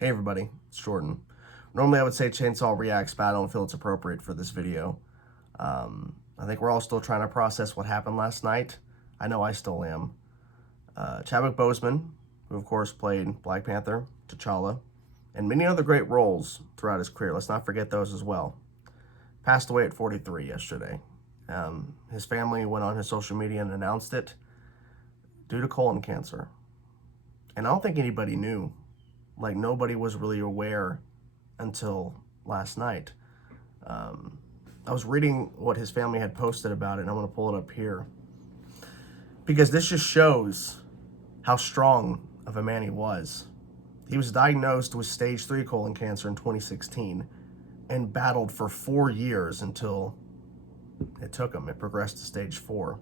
Hey everybody, it's Jordan. Normally I would say Chainsaw Reacts, but I don't feel it's appropriate for this video. I think we're all still trying to process what happened last night. I know I still am. Chadwick Boseman, who of course played Black Panther, T'Challa, and many other great roles throughout his career, let's not forget those as well, passed away at 43 yesterday. His family went on his social media and announced it due to colon cancer. And I don't think anybody knew. Like, nobody was really aware until last night. I was reading what his family had posted about it, and I want to pull it up here. Because this just shows how strong of a man he was. He was diagnosed with stage 3 colon cancer in 2016 and battled for 4 years until it took him. It progressed to stage 4.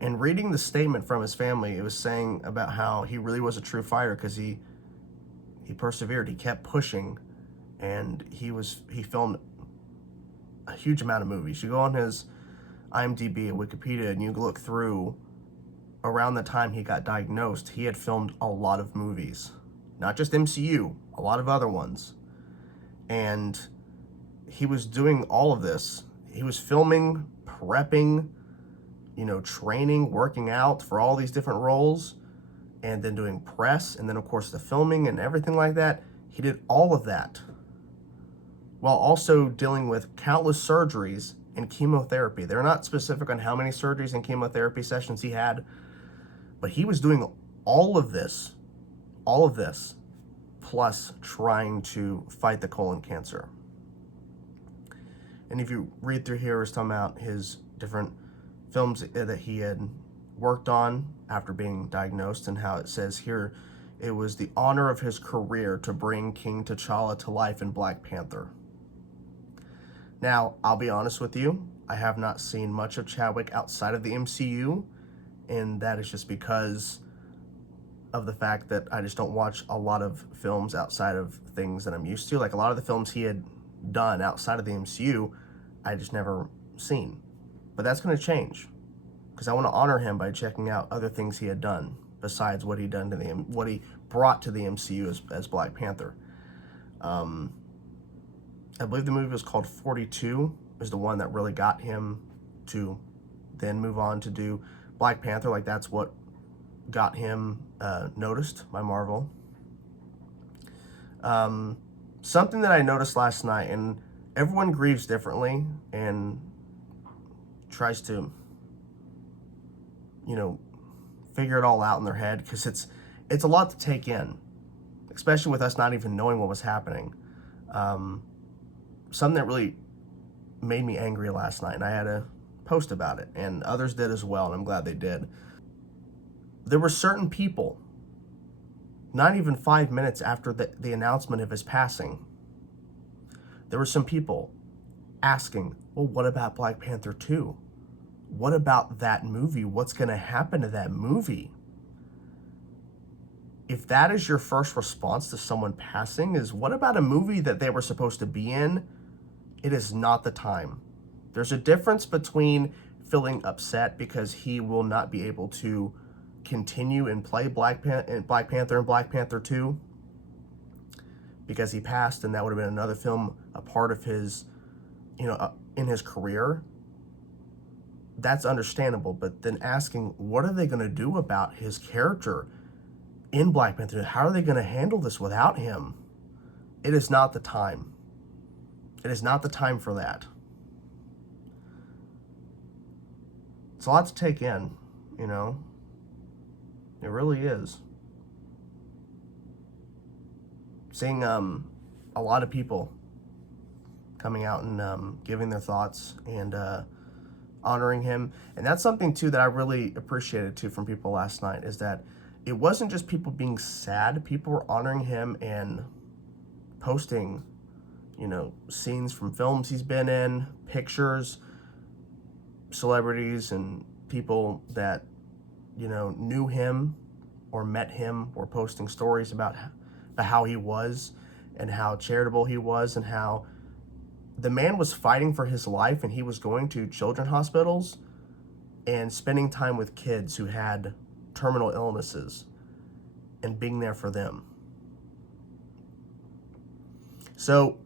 And reading the statement from his family, it was saying about how he really was a true fighter because he persevered, he kept pushing, and he filmed a huge amount of movies. You go on his IMDb and Wikipedia and you look through, around the time he got diagnosed, he had filmed a lot of movies. Not just MCU, a lot of other ones. And he was doing all of this. He was filming, prepping, training, working out for all these different roles, and then doing press, and then of course the filming and everything like that. He did all of that while also dealing with countless surgeries and chemotherapy. They're not specific on how many surgeries and chemotherapy sessions he had, but he was doing all of this, plus trying to fight the colon cancer. And if you read through here, it's talking about his different films that he had worked on after being diagnosed, and how it says here, it was the honor of his career to bring King T'Challa to life in Black Panther. Now, I'll be honest with you, I have not seen much of Chadwick outside of the MCU, and that is just because of the fact that I just don't watch a lot of films outside of things that I'm used to. Like, a lot of the films he had done outside of the MCU, I just never seen. But that's going to change, because I want to honor him by checking out other things he had done besides what he brought to the MCU as Black Panther. I believe the movie was called 42, is the one that really got him to then move on to do Black Panther. Like, that's what got him noticed by Marvel. Something that I noticed last night, and everyone grieves differently and tries to figure it all out in their head, because it's a lot to take in, especially with us not even knowing what was happening. Something that really made me angry last night, and I had to post about it, and others did as well, and I'm glad they did. There were certain people, not even 5 minutes after the announcement of his passing, there were some people asking, well, what about Black Panther 2? What about that movie? What's going to happen to that movie? If that is your first response to someone passing, is what about a movie that they were supposed to be in? It is not the time. There's a difference between feeling upset because he will not be able to continue and play Black Panther and Black Panther 2 because he passed, and that would have been another film, a part of his, in his career. That's understandable, but then asking, what are they going to do about his character in Black Panther? How are they going to handle this without him? It is not the time. It is not the time for that. It's a lot to take in, It really is. Seeing a lot of people coming out and giving their thoughts and honoring him. And that's something too that I really appreciated too from people last night, is that it wasn't just people being sad. People were honoring him and posting, scenes from films he's been in, pictures, celebrities and people that, knew him or met him, were posting stories about how he was and how charitable he was, and how the man was fighting for his life, and he was going to children's hospitals and spending time with kids who had terminal illnesses and being there for them. So,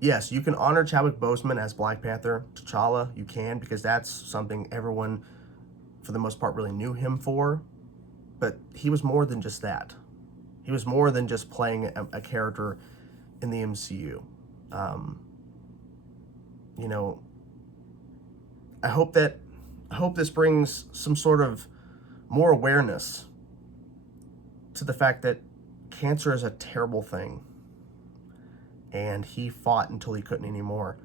yes, you can honor Chadwick Boseman as Black Panther, T'Challa. You can, because that's something everyone, for the most part, really knew him for. But he was more than just that. He was more than just playing a character in the MCU. You know, I hope this brings some sort of more awareness to the fact that cancer is a terrible thing, and he fought until he couldn't anymore.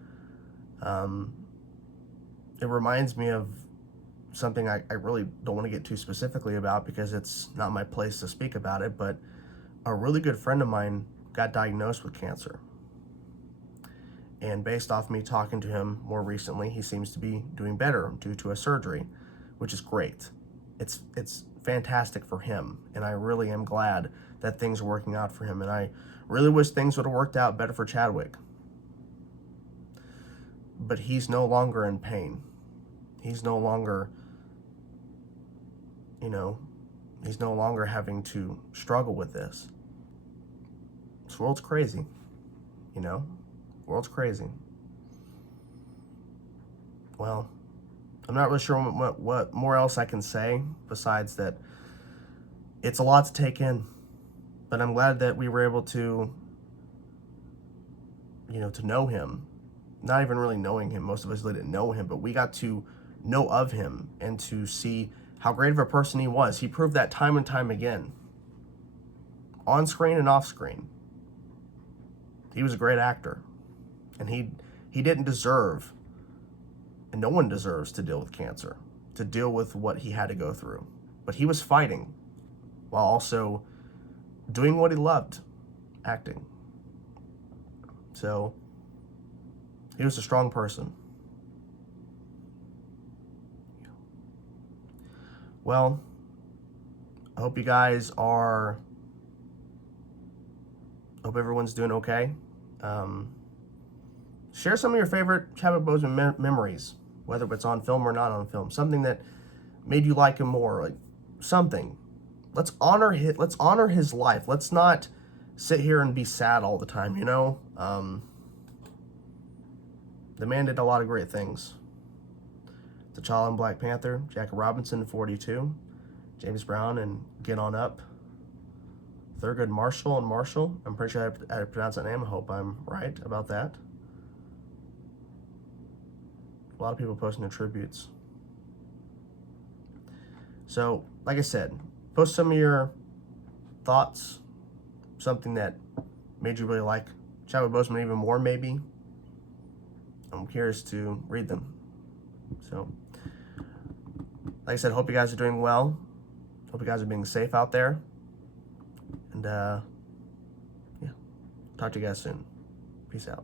It reminds me of something I really don't want to get too specifically about because it's not my place to speak about it, but a really good friend of mine got diagnosed with cancer. And based off me talking to him more recently, he seems to be doing better due to a surgery, which is great. It's fantastic for him, and I really am glad that things are working out for him, and I really wish things would have worked out better for Chadwick. But he's no longer in pain. He's no longer, he's no longer having to struggle with this. This world's crazy, World's crazy. Well, I'm not really sure what more else I can say besides that it's a lot to take in. But I'm glad that we were able to, to know him. Not even really knowing him. Most of us didn't know him, but we got to know of him and to see how great of a person he was. He proved that time and time again, on screen and off screen. He was a great actor, and he didn't deserve, and no one deserves to deal with cancer, to deal with what he had to go through. But he was fighting while also doing what he loved, acting. So he was a strong person. Well, I hope everyone's doing okay. Share some of your favorite Chadwick Boseman memories, whether it's on film or not on film. Something that made you like him more, like something. Let's honor his life. Let's not sit here and be sad all the time, The man did a lot of great things. T'Challa and Black Panther, Jackie Robinson in 42, James Brown and Get On Up, Thurgood Marshall and Marshall. I'm pretty sure I pronounced that name. I hope I'm right about that. A lot of people posting their tributes. So, like I said, post some of your thoughts, something that made you really like Chadwick Boseman even more, maybe. I'm curious to read them. So, like I said, hope you guys are doing well. Hope you guys are being safe out there. And, talk to you guys soon. Peace out.